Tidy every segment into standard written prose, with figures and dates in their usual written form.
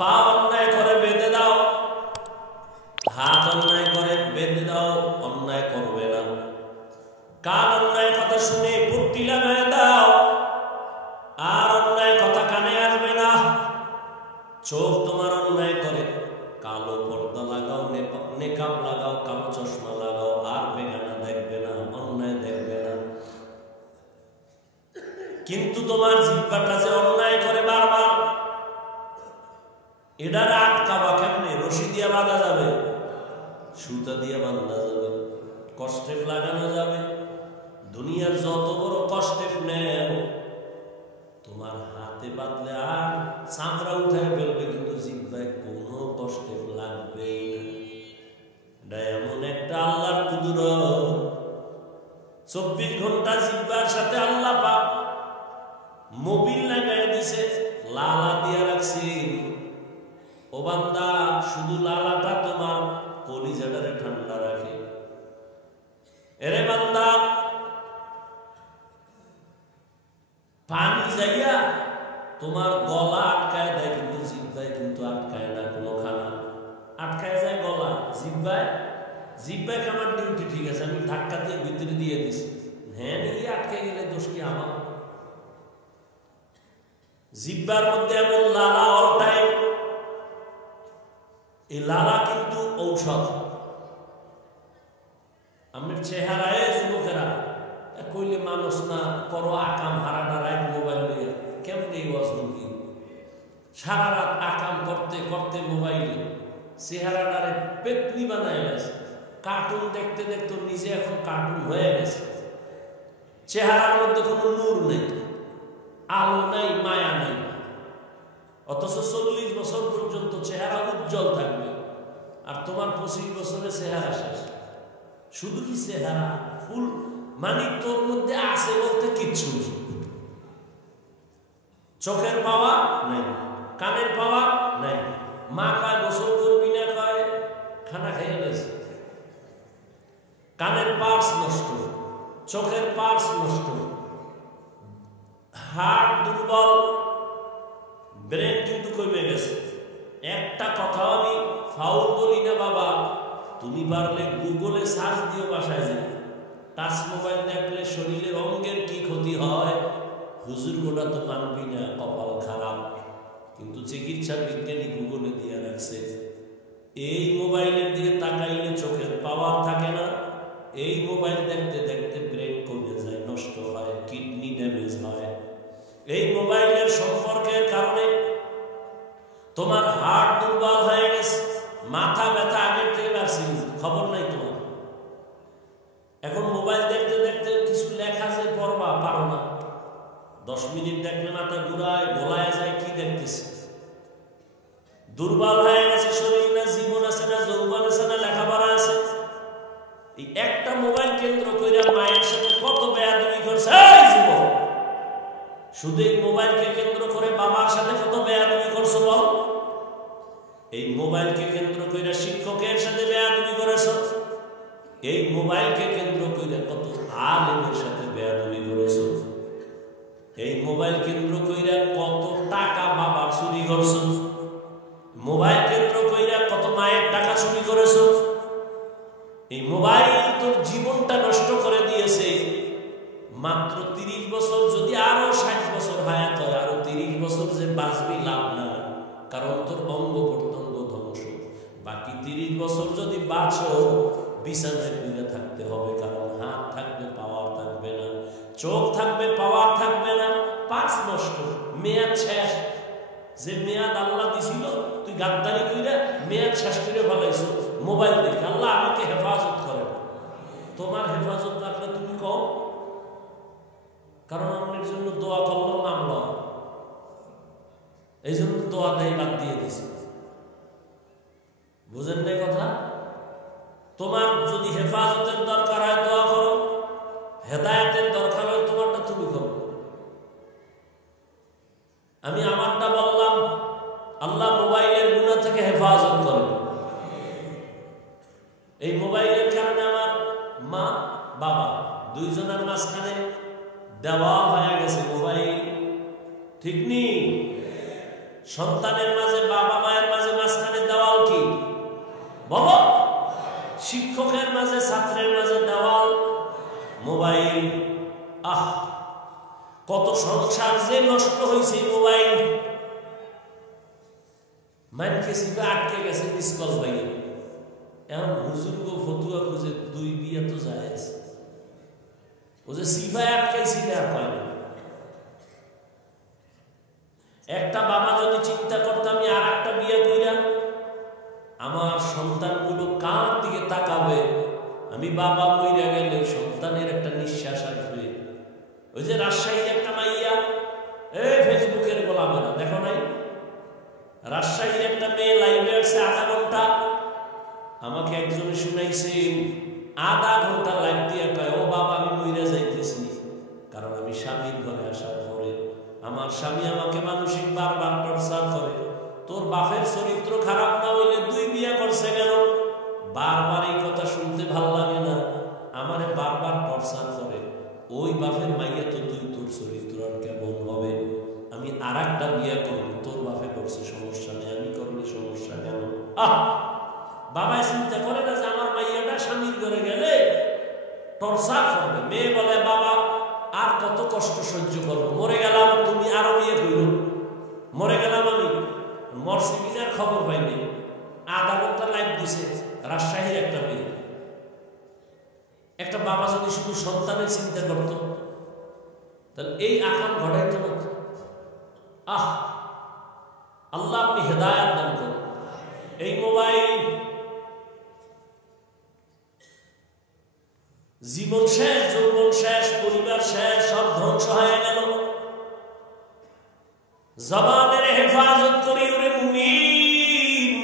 পা অন্যায় করে বেঁধে দাও, হাত অন্যায় করে বেঁধে দাও, অন্যায় করবে না। কান অন্যায় কথা শুনে পুট্টি লাগায় দাও, আর অন্যায় কথা কানে আসবে না। চোখ তোমার অন্যায় করে, কালো পর্দা লাগাও, নেকাব লাগাও, কালো চশমা লাগাও, আর বেগানা দেখবে না, অন্যায় দেখবে না। কিন্তু তোমার জিহ্বাটা যে অন্যায় করে বারবার, এটার আটকাবা কেমনে? রশি দিয়ে বাঁধা যাবে, সুতা দিয়ে বাঁধা যাবে, কষ্টের লাগানো যাবে। দুনিয়ার যত বড় কষ্টের নেও তোমার হাতে বাঁধলে আর চামড়া উঠায় ফেলবে, কিন্তু জিহ্বায় কোনো কষ্টের লাগবে না। এমন একটা আল্লাহর কুদরত, 24 ঘন্টা জিহ্বার সাথে আল্লাহ পাক মোবিল লাগাই দিছে, লালা দিয়া রাখছি। ও বান্দা, শুধু লালাটা তোমার কলিজাটারে ঠান্ডা রাখে। এরে বান্দা, পানি যাইয়া তোমার গলা আটকায় দেয়, কিন্তু জিহ্বায় কিন্তু আটকায় না। কোনো খানা আটকায় যায় গলা, জিহ্বায় জিহ্বায় খানার ডিউটি ঠিক আছে, আমি ধাক্কা দিয়ে ভিতরে দিয়ে দিছি, হ্যাঁ নিয়ে আটকে গেলে দোষ কি আমার? জিহ্বার মধ্যে এমন লালা অল টাইম, এই লালা কিন্তু ঔষধ। আমার চেহারায় যুবকেরা কইলে মানুষ না করো আকাম, হারাটা রাত মোবাইল নিয়ে কেমনি ওয়াজমুখী, সারা রাত আকাম করতে করতে মোবাইলে চেহারাটারে পেতনি বানায় গেছে। কার্টুন দেখতে দেখতে নিজে এখন কার্টুন হয়ে গেছে। চেহারার মধ্যে কোনো নূর নেই, আলো নাই, মায়া নাই। অথচ 40 বছর পর্যন্ত চেহারা উজ্জ্বল থাকবে, আর তোমার 25 বছরে চেহারা শেষ। শুধু কি চেহারা ফুল, মানে তোর মধ্যে আছে বলতে কিচ্ছু নেই। চোখের পাওয়া নাই, কানের পাওয়া নাই। মা কয় গোসল করবি না, কয় খানা খাইয়ে গেছে। কানের পার্স নষ্ট, চোখের পার্স নষ্ট, হার্ট দুর্বল, ব্রেন কিন্তু কমে গেছে। একটা কথা আমি ফাউল বলি না বাবা, তুমি পারলে গুগলে সার্চ দিও, বাসায় যাই। টাচ মোবাইল দেখলে শরীরের অঙ্গের কি ক্ষতি হয়, হুজুর গোটা তো মানবি না, কপাল খারাপ। কিন্তু চিকিৎসা বিজ্ঞানী গুগলে দিয়ে রাখছে, এই মোবাইলের দিকে তাকাইলে চোখের পাওয়ার থাকে না, এই মোবাইল দেখতে দেখতে ব্রেন কমে যায়, নষ্ট হয়, কিডনি ড্যামেজ হয়। এই মোবাইলের সম্পর্কের কারণে তোমার হার্ট দুর্বল হয়ে গেছে, মাথা ব্যথা আগের থেকে বাড়ছে, খবর নাই তোমার। এখন মোবাইল দেখতে দেখতে কিছু লেখা যে পড়বা পারো না, 10 মিনিট দেখলে মাথা ঘুরায়, গোলায় যায়, কি দেখতেছে। দুর্বল হয়ে গেছে শরীর, না জীবন আছে, না যৌবন আছে, না লেখাপড়া আছে। এই একটা মোবাইল কেন্দ্র করে মায়ের সাথে কত বেয়াদবি করছে এই জীবন। শুধু এই মোবাইলকে কেন্দ্র করে বাবার সাথে কত বেয়াদবি করছো বল। এই মোবাইলকে কেন্দ্র করে শিক্ষকের সাথে বেয়াদবি করেছ, এই মোবাইলকে কেন্দ্র করে কত আলেমের সাথে বেয়াদবি করেছ, এই মোবাইল কেন্দ্র কইরা কত টাকা বাবার চুরি করছ, মোবাইল কেন্দ্র কইরা কত মায়ের টাকা চুরি করেছ। এই মোবাইল তোর জীবনটা নষ্ট করে দিয়েছে। মাত্র 30 বছর, যদি আরো 60 বছর হায়াত হয়, আরো 30 বছর যে বাঁচবি লাভ না, কারণ তোর অঙ্গ প্রত্যঙ্গ ধ্বংস। বাকি 30 বছর যদি বাঁচো, বিছানায় পড়ে থাকতে হবে, কারণ হাত থাকবে, পাওয়ার থাকবে না, চোখ থাকবে, পাওয়ার থাকবে না, পাঁচ নষ্ট, মেয়াদ শেষ। যে মেয়াদ আল্লাহ দিছিল, তুই গাদ্দারি কইরা মেয়াদ শেষ করে ফেলাইছো মোবাইল দেখে। আল্লাহ আমাকে হেফাজত করে, তোমার হেফাজত রাখলে তুমি কও, কারণ অন্যের জন্য দোয়া করলেও মামলা, এই জন্য দোয়া দেয় বাদ দিয়ে দিছে। বুঝেন নাই কথা? তোমার যদি হেফাজতের দরকার হয় দোয়া করো, হেদায়েতের দরকার হয় তোমারটা তুমি করো। আমি আমারটা বললাম, আল্লাহ মোবাইলের গুনাহ থেকে হেফাজত করে। এই মোবাইলের কারণে আমার মা বাবা দুইজনের মাঝখানে দেওয়াল হয়ে গেছে মোবাইল, ঠিক নেই? সন্তানের মাঝে বাবা কত সংসার যে নষ্ট হয়েছে মোবাইল। মানকে সিফা আটকে গেছে মিসকল ভাইয়া, এখন হুজুর গো ফতুয়া খুঁজে 2 বিয়ে তো জায়েজ। ও যে সিফায় আটকাইছি আর পায় না। একটা বাবা যদি চিন্তা করতো আমি আর একটা বিয়ে কইরা আমার সন্তানগুলো কার দিকে তাকাবে, আমি বাবা মইরা গেলে সন্তানের একটা নিঃশ্বাস আসবে। ওই যে রাজশাহীর একটা মাইয়া, ফেসবুকের গোলামেরা দেখো নাই, রাজশাহীর একটা মেয়ে লাইভে আসছে 1/2 ঘন্টা। আমাকে একজনে শুনাইছে 1/2 ঘন্টা লাইভ দিয়ে কয়, ও বাবা আমি মইরা যাইতেছি, কারণ আমি স্বামীর ঘরে আসার পরে আমার স্বামী আমাকে মানসিক বারবার টর্চার করে। তোর বাপের চরিত্র খারাপ না হইলে 2 বিয়ে করছে কেন? বারবার এই কথা শুনতে ভাল লাগে না, আমারে বারবার টর্চার করে। ওই বাপের মাইয়া তো তুই, তোর চরিত্র আর কেমন হবে? আমি আর একটা বিয়ে করব, তোর বাপে করছে সমস্যা নেই, আমি করলে সমস্যা কেন? বাবা চিন্তা করে না যে আমার মাইয়াটা স্বামীর ঘরে গেলে টর্চার করবে। মেয়ে বলে বাবা আর কত কষ্ট সহ্য করবো, মরে গেলাম, তুমি আরো বিয়ে করো। মরে গেলাম আমি, মরছি কিনার খবর পাইনি। 1/2 ঘন্টা লাইভ দিছে রাজশাহীর একটা মেয়ে। একটা বাবা যদি শুধু সন্তানের চিন্তা করত তাহলে এই আকাম ঘটাইতো না। আল্লাহ আপনি হেদায়েত দান করেন। এই মোবাইল জীবন শেষ, যৌবন শেষ, পরিবার শেষ, সব ধ্বংস হয়ে গেল। জবানের হেফাজত করি ওরে মুমিন।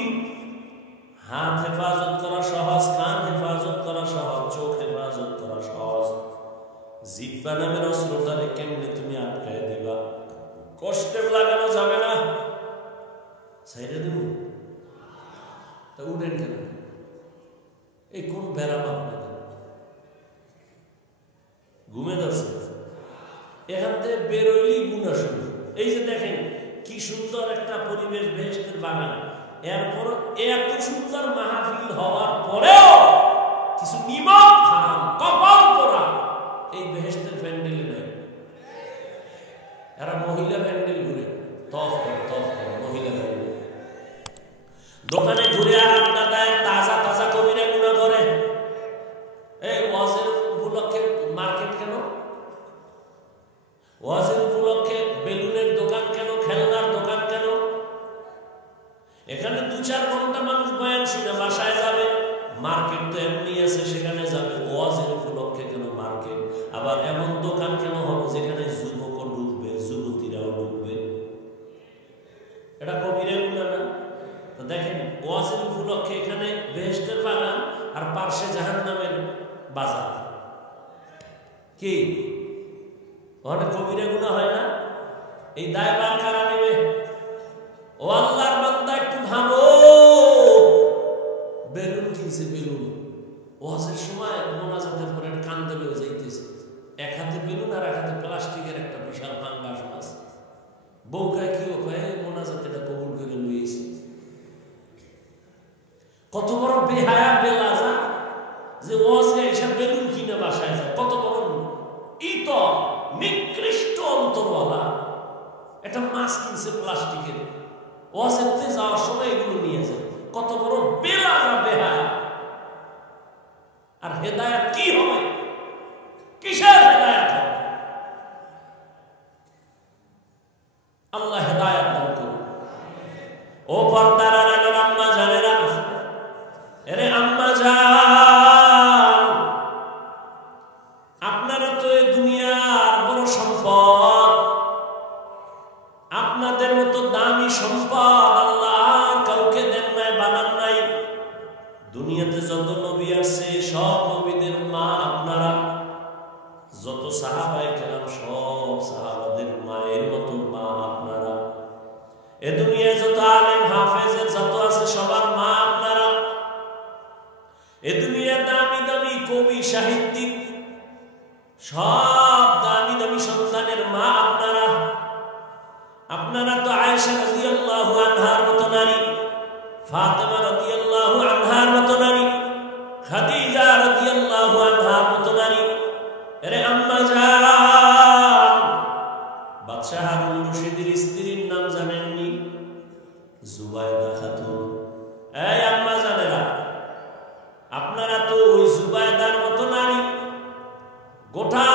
হাত হেফাজত করা সহজ, কান হেফাজত করা সহজ, চোখ হেফাজত করা সহজ। জিহ্বা নামের অস্ত্রটারে কেমনে তুমি আটকায় দিবা? কষ্টের লাগানো যাবে না, ছাইড়ে দেব। তা উঠেন কেন? এই কোন বেড়াম আপনাদের ঘুমে যাচ্ছে, এখান থেকে বেরোইলেই গুণা শুরু। এই যে দেখেন কি সুন্দর একটা পরিবেশ, বেহেশতের বাগান, এরপর এত সুন্দর মাহফিল হওয়ার পরেও কিছু নিমক হারাম, কপাল পোড়া এই বেহেশতের প্যান্ডেলে নেই। এরা মহিলা প্যান্ডেল ঘুরে তফ করে মহিলা প্যান্ডেল, দোকানে ঘুরে আর আড্ডা দেয়, তাজা তাজা কবিরা গুণা করে। এই ওয়াজের উপলক্ষে মার্কেট কেন? ওয়াজের উপলক্ষে বেলুনের দোকান কেন? খেলনার দোকান কেন? এখানে 2-4 ঘন্টা মানুষ বয়ান শুনে বাসায় যাবে, মার্কেট তো এমনি আছে সেখানে যাবে। ওয়াজের উপলক্ষে কেন মার্কেট? আবার এমন দোকান কেন হবে যেখানে যুবকও ঢুকবে, যুবতীরাও ঢুকবে? এটা কবিরা গুনাহ না? তো দেখেন ওয়াজের উপলক্ষে এখানে বেহেশতের বাগান আর পার্শ্বে জাহান্নামের বাজার। কি ওখানে কবিরা গুনাহ হয় না? এই দায়ভার কারা নেবে? ও আল্লাহর বান্দা একটু ভাবো। বেলুন কিনছে, বেলুন ওয়াজের সময় মোনাজাতের পরে কান্দে লয়ে যাইতেছে, এক হাতে বেলুন আর এক হাতে প্লাস্টিকের একটা বিশাল পাঙ্গাস মাছ। বউ কায় কি ও কয় মোনাজাত এটা কবুল করে লইয়েছি। কত বড় বেহায়া বেলাজা যে ওয়াজে এসব বেলুন কিনে বাসায় যায়। কত বড় ইতর নিকৃষ্ট অন্তরওয়ালা একটা মাছ কিনছে প্লাস্টিকের, ওয়াজেতে যাওয়ার সময় এগুলো নিয়ে যায়। কত বড় বেলাজা বেহায়া। আর হেদায়েত কি হবে? কিসের হেদায়েত হবে? আল্লাহ হেদায়েত দান করুন। ও পর্দার আড়ালের আম্মা জানেরা, এরে আম্মা জান, আপনারা তো এই দুনিয়ার বড় সম্পদ। আপনাদের মতো দামি সম্পদ আল্লাহ আর কাউকে দেন নাই, বানান নাই। দুনিয়াতে যত নবী আসছে সব নবীদের মা আপনারা, যত সাহাবায়ে কেরাম সব সাহাবাদের মায়ের মতো মা আপনারা। এ দুনিয়ায় যত আলেম হাফেজ যত আছে সবার মা আপনারা। এ দুনিয়ার দামি দামি কবি সাহিত্যিক সব দামি দামি সন্তানের মা আপনারা। আপনারা তো আয়েশা রাদিয়াল্লাহু আনহার মতো নারী, ফাতেমা রাদিয়াল্লাহু আনহার মতো নারী, খাদিজা রাদিয়াল্লাহু আনহার মতো নারী। আরে আম্মা জান, জুবাইদা খাতুন। এই আম্মা জানেরা, আপনারা তো ওই জুবাইদার মতো নারী গোটা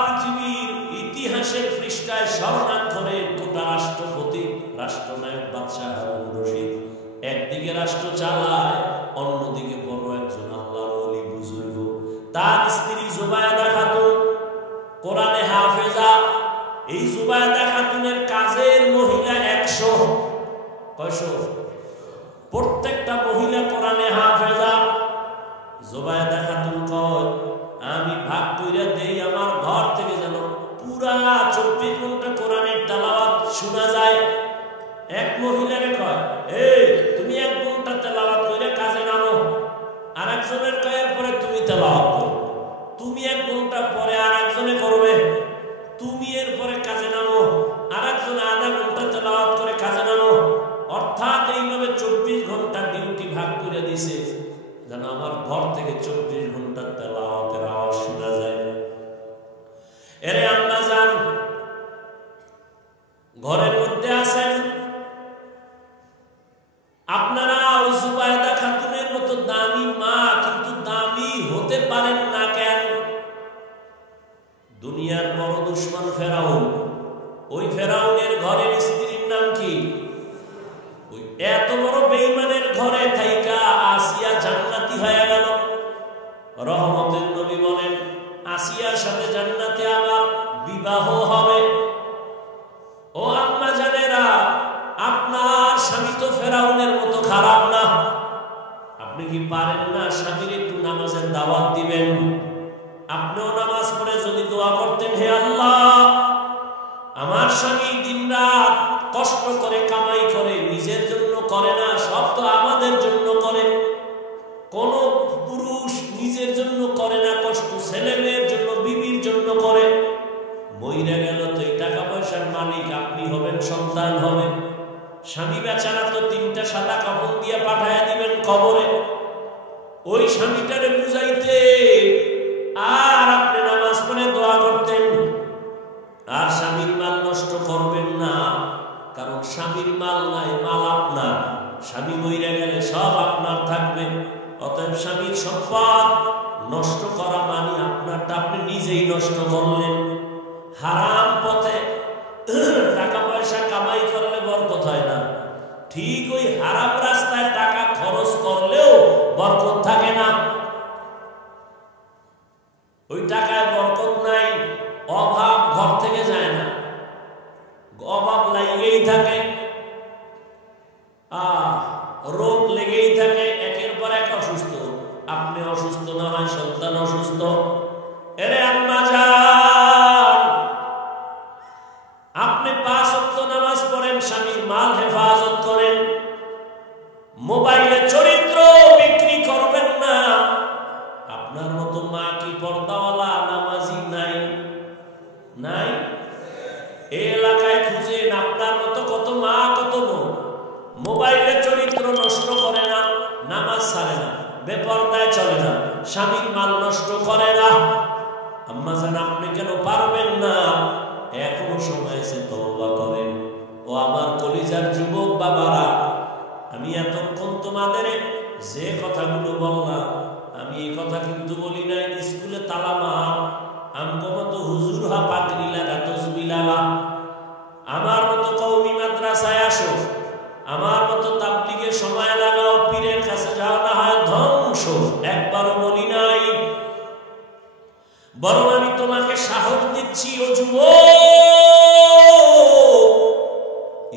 পৃথিবীর ইতিহাসের পৃষ্ঠায় স্বর্ণাক্ষরে গোটা রাষ্ট্রপতি, রাষ্ট্রনায়ক বাদশাহ হারুন রশিদ একদিকে রাষ্ট্র চালায়, অন্যদিকে বড় একজন আল্লাহর ওলি বুজুর্গ, তার স্ত্রী জুবাইদা খাতুন কোরআনে হাফেজা। এই জুবাইদা খাতুনের কাজের মহিলা 100। কয়শো? প্রত্যেকটা মহিলা কোরআনে হাফেজা। জুবাইদা খাতুন কয়, আমি ভাগ কইরা দেই আমার ঘর থেকে যেন পুরা 24 ঘন্টা কোরআনের তেলাওয়াত শোনা যায়। এক মহিলারে কয়, এই তুমি 1 ঘন্টা তেলাওয়াত কইরা কাজে নামো। আরেকজনের কয়ের পরে তুমি তেলাওয়াত করো, তুমি 1 ঘন্টা পরে আরেকজনে করবে, তুমি এর পরে কাজে নামো, আরেকজনে আধা ঘন্টা তেলাওয়াত করে কাজে নামো। অর্থাৎ এইভাবে 24 ঘন্টা ডিউটি ভাগ করে দিছে যেন আমার ঘর থেকে 24 ঘন্টা তেলাওয়াতের আওয়াজ শোনা যায়। এরে আম্মা জান, ঘরের মধ্যে আছেন আপনারা ওই জুবাইদা খাতুনের মতো দামি মা, কিন্তু দামি হতে পারেন না কেন? দুনিয়ার বড় দুশমন ফেরাউন, ওই ফেরাউনের ঘরের স্ত্রীর নাম কি? ওই এত বড় বেঈমানের ঘরে থাইকা আসিয়া জান্নাতি হয়ে গেল। রহমতের নবী বলেন, আসিয়ার সাথে জান্নাতে আমার বিবাহ হবে। ও আম্মা জানেরা, আপনার স্বামী তো ফেরাউনের মতো খারাপ না। আপনি কি পারেন না স্বামীর একটু নামাজের দাওয়াত দিবেন? আপনিও নামাজ পড়ে যদি দোয়া করতেন, হে আল্লাহ, আমার স্বামী দিনরাত কষ্ট করে কামাই করে, নিজের জন্য করে না, সব তো আমাদের জন্য করে। কোন পুরুষ নিজের জন্য করে না কষ্ট, ছেলে মেয়ের জন্য, বিবির জন্য করে। মইরা গেল তো এই টাকা পয়সার মালিক আপনি হবেন, সন্তান হবে। স্বামী বেচারা তো 3টা সাদা কাপড় দিয়ে পাঠায় দিবেন কবরে। ওই স্বামীটারে বুঝাইতে আর আপনি নামাজ পড়ে দোয়া করতেন। আর স্বামীর মাল নষ্ট করবেন না, কারণ স্বামীর মাল নাই, মাল আপনার। স্বামী মইরা গেলে সব আপনার থাকবে। অতএব স্বামীর সম্পদ নষ্ট করা মানে আপনারটা আপনি নিজেই নষ্ট করলেন। হারাম পথে টাকা পয়সা কামাই করলে বরকত হয় না, ঠিক ওই হারাম রাস্তায় টাকা খরচ করলেও বরকত থাকে না। ওই টাকায় বরকত নাই, অভাব ঘর থেকে যায় না, অভাব লেগেই থাকে, রোগ লেগেই থাকে, একের পর এক অসুস্থ। আপনি অসুস্থ না হয় সন্তান অসুস্থ। এরে আম্মা জান, আপনি 5 ওয়াক্ত নামাজ পড়েন, স্বামীর মাল হেফাজত করেন, মোবাইলে চরিত্র বিক্রি করবেন না। আপনার মতো মা কি পর্দাওয়ালা নামাজি নাই? নাই? এই এলাকায় খুঁজেন, আপনার মতো কত মা, কত বোন মোবাইলে চরিত্র নষ্ট করে না, নামাজ ছাড়ে না, বেপরদায় চলে না, স্বামীর মাল নষ্ট করে না। আম্মা জান, আপনি কেন পারবেন না? এখনো সময় আছে, তওবা করেন। ও আমার কলিজার যুবক বাবারা, আমি এতক্ষণ তোমাদের যে কথাগুলো বললাম, আমি এই কথা কিন্তু বলি নাই স্কুলে তালা মার, আমগো মতো হুজুর হা পাগড়ি লাগা, তসবি লাগা। আমার মতো কওমি মাদ্রাসায় আসো, আমার মতো তাবলীগে সময় লাগাও, পীরের কাছে যাও, না হয় ধ্বংস। একবারও বলি নাই, বরং আমি তোমাকে সাহস দিচ্ছি, ও যুবক,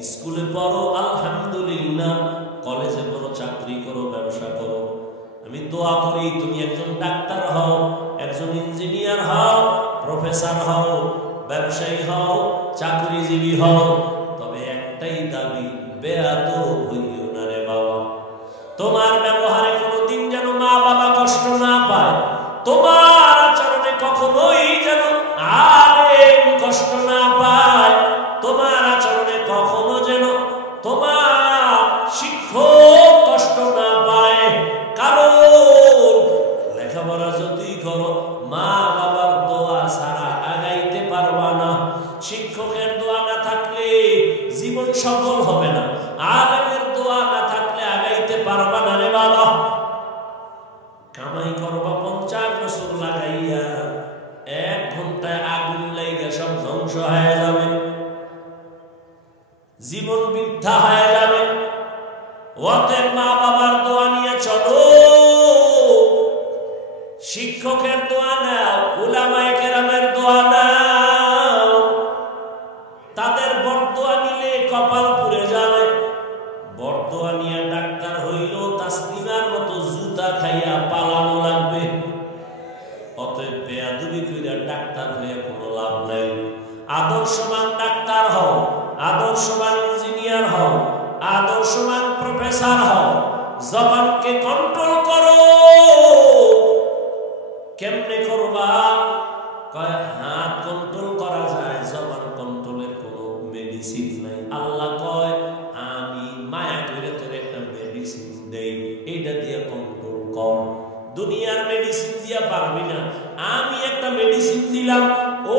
স্কুলে পড়ো আলহামদুলিল্লাহ, কলেজে পড়ো, চাকরি করো, ব্যবসা করো। আমি দোয়া করি তুমি একজন ডাক্তার হও, একজন ইঞ্জিনিয়ার হও, প্রফেসর হও, ব্যবসায়ী হও, চাকরিজীবী হও। তবে একটাই দাবি, বেয়াদব হইও না রে বাবা। তোমার ব্যবহারে কোনোদিন যেন মা বাবা কষ্ট না পায়, তোমার আচরণে কখনোই যেন আলেম কষ্ট না পায়, তোমার আচরণে কখনো যেন তোমার শিক্ষক কষ্ট না পায়। কারণ লেখাপড়া যদি করো, মা বাবার দোয়া ছাড়া আগাইতে পারবা না। শিক্ষকের দোয়া না থাকলে জীবন সফল হবে না, আলেমের অতএব মা বাবার দোয়া নিয়ে চলো, শিক্ষকের দোয়া নাও, উলামায়ে কেরামের দোয়া নাও। তাদের বরদোয়া নিলে কপাল পুড়ে যাবে। বরদোয়া নিয়ে ডাক্তার হইল তাসলিমার মতো জুতা খাইয়া পালানো লাগবে। অতএব বেয়াদবি কইরা ডাক্তার হয়ে কোনো লাভ নাই। আদর্শবান ডাক্তার হও, আদর্শবান ইঞ্জিনিয়ার হও, আদর্শবান প্রফেসর হও। জবানকে কন্ট্রোল করো। কেমনে করবা? কয় হাত কন্ট্রোল করা যায়, জবান কন্ট্রোলের কোনো মেডিসিন নাই। আল্লাহ কয় আমি মায়া করে তোর একটা মেডিসিন দেই, এইটা দিয়ে কন্ট্রোল কর। দুনিয়ার মেডিসিন দিয়া পারবি না, আমি একটা মেডিসিন দিলাম,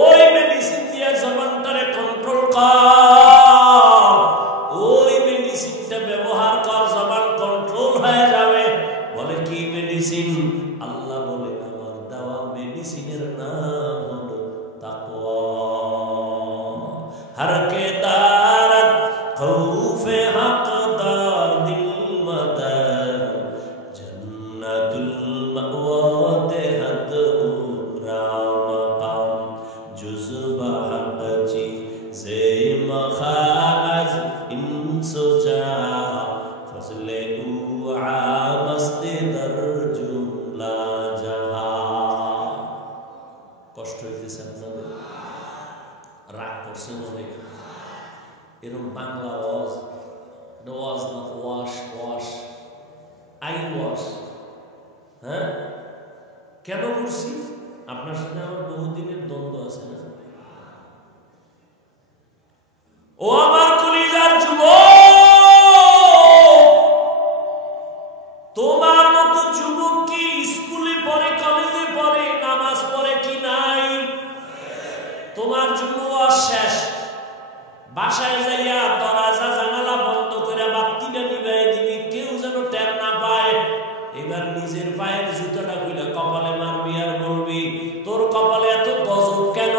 ওই মেডিসিন দিয়া জবানটারে কন্ট্রোল কর। ওই মেডিসিনটা ব্যবহার কর, জবান কন্ট্রোল হয়ে যাবে। বলে কি মেডিসিন? আল্লাহ বলে আমার দেওয়া মেডিসিনের নাম হলো তাকওয়া। হর কে দারত খৌফে হকদার দিল মদর, জন্নতুল মাওয়া দেহত রাম কাম, জুজবা হকচি জে মখাজ ইনসো জা, ফজলে উ আমস্তে দর জুমলা জাহা। কষ্ট হইতেছে আপনাদের? রাগ করছেন অনেক? এরকম বাংলা ওয়াজ, ওয়াজ না ওয়াশ, ওয়াশ আই ওয়াশ। হ্যাঁ, কেন করছি? আপনার সাথে আমার বহুদিনের দ্বন্দ্ব আছে না? ও আমার কলিজার যুবক, তোমার মতো যুবক কি স্কুলে পড়ে, কলেজে পড়ে, নামাজ পড়ে কি নাই? তোমার জন্য শেষ। বাসায় যাইয়া দরজা জানালা বন্ধ করে বাতিটা নিভাই দিবি, কেউ যেন টের না পায়। এবার নিজের পায়ের জুতাটা খুলে কপালে মারবি আর বলবি তোর কপালে এত গজব কেন?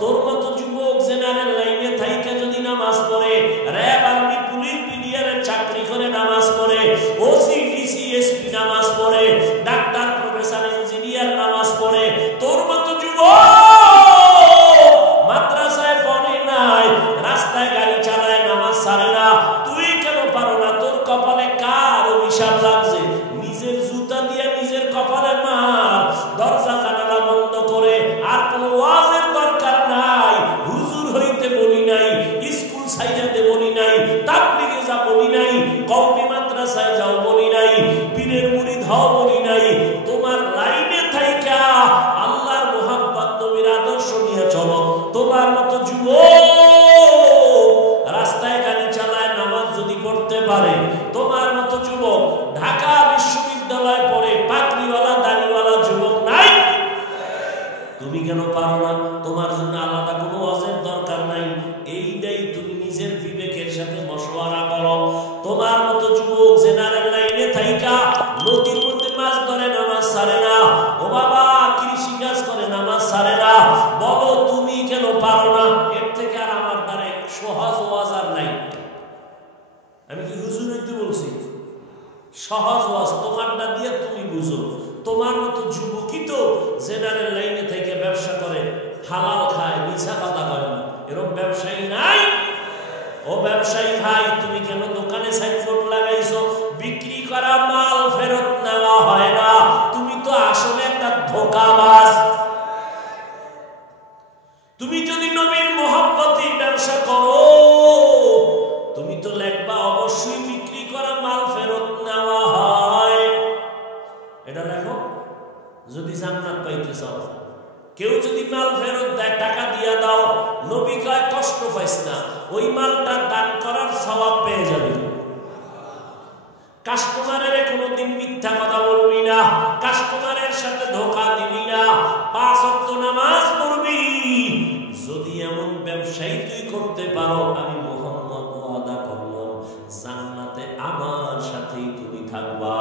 তোর মতো যুবক জেনারেল লাইনে থাইকা যদি নামাজ পড়ে, র‍্যাব আর্মি পুলিশ বিডিআরের চাকরি করে নামাজ পড়ে, ওসি ডিসি এসপি নামাজ পড়ে, ডাক্তার প্রফেসর ইঞ্জিনিয়ার নামাজ পড়ে, তোর মতো যুবক মাদ্রাসায় পড়ে নাই, রাস্তায় গাড়ি চালায়, নামাজ ছাড়ে না, তুই কেন পারো না? তোর কপালে কার অভিশাপ লাগছে? নিজের জুতা দিয়ে নিজের কপালে মার। দরজা জানালা বন্ধ করে। আর কোন ওয়াজের দরকার নাই। হুজুর হইতে বলি নাই, স্কুল সাইজাতে বলি নাই, তাবলীগে যা বলি নাই, কওমি মাদ্রাসায় যাও বলি নাই, পীরের মুরিদ হও বলি নাই। তোমার লাইনে থাইকা আল্লাহর মুহাব্বত, নবীর আদর্শ নিয়ে চলো। তোমার মতো যুবক রাস্তায় গাড়ি চালায়, নামাজ যদি পড়তে পারে, তোমার মতো যুবক ঢাকা বিশ্ববিদ্যালয়ে পড়ে, পাগড়িওয়ালা দাড়িওয়ালা যুবক নাই? তুমি কেন পারো না? তোমার জন্য আলাদা কোনো ওয়াজের দরকার নাই। এইটাই তুমি নিজের বিবেকের সাথে মশওয়ারা করো। তোমার মতো যুবক জেনারেল লাইনে থাইকা নদীর মধ্যে মাছ ধরে, নামাজ ছাড়ে না। ও বাবা, কৃষি কাজ করে, নামাজ ছাড়ে না। বলো তুমি কেন পারো না? এর থেকে আর আমার দ্বারা সহজ ওয়াজ আর নাই। আমি কি হুজুর হইতে বলছি? সহজ ওয়াজ তোমারটা দিয়ে তুমি বুঝো। তোমার মতো যুবকই তো জেনারেল লাইনে থেকে ব্যবসা করে, হালাল খায়, মিছা কথা কয় না। এরকম ব্যবসায়ী নাই? ও ব্যবসায়ী ভাই, তুমি কেন দোকানে সাইনবোর্ড লাগাইছো বিক্রি করা মাল ফেরত নেওয়া হয় না? তুমি তো আসলে একটা ধোঁকাবাজ। তুমি যদি নবীর মহব্বতে ব্যবসা করো, তুমি তো লেখবা অবশ্যই বিক্রি করা মাল ফেরত নেওয়া হয়। এটা লেখো যদি জান্নাত পাইতে চাও। কেউ যদি মাল ফেরত দেয়, টাকা দিয়া দাও। নবী কয় কষ্ট পাইস না, ওই মালটা দান করার সওয়াব পেয়ে যাবে। কাস্টমারের কোনোদিন মিথ্যা কথা বলবি না, কাস্টমারের সাথে ধোঁকা দিবি না, 5 ওয়াক্ত নামাজ পড়বি। যদি এমন ব্যবসায়ী তুই করতে পারো, আমি মুহাম্মদ ওয়াদা করলাম জান্নাতে আমার সাথেই তুমি থাকবা।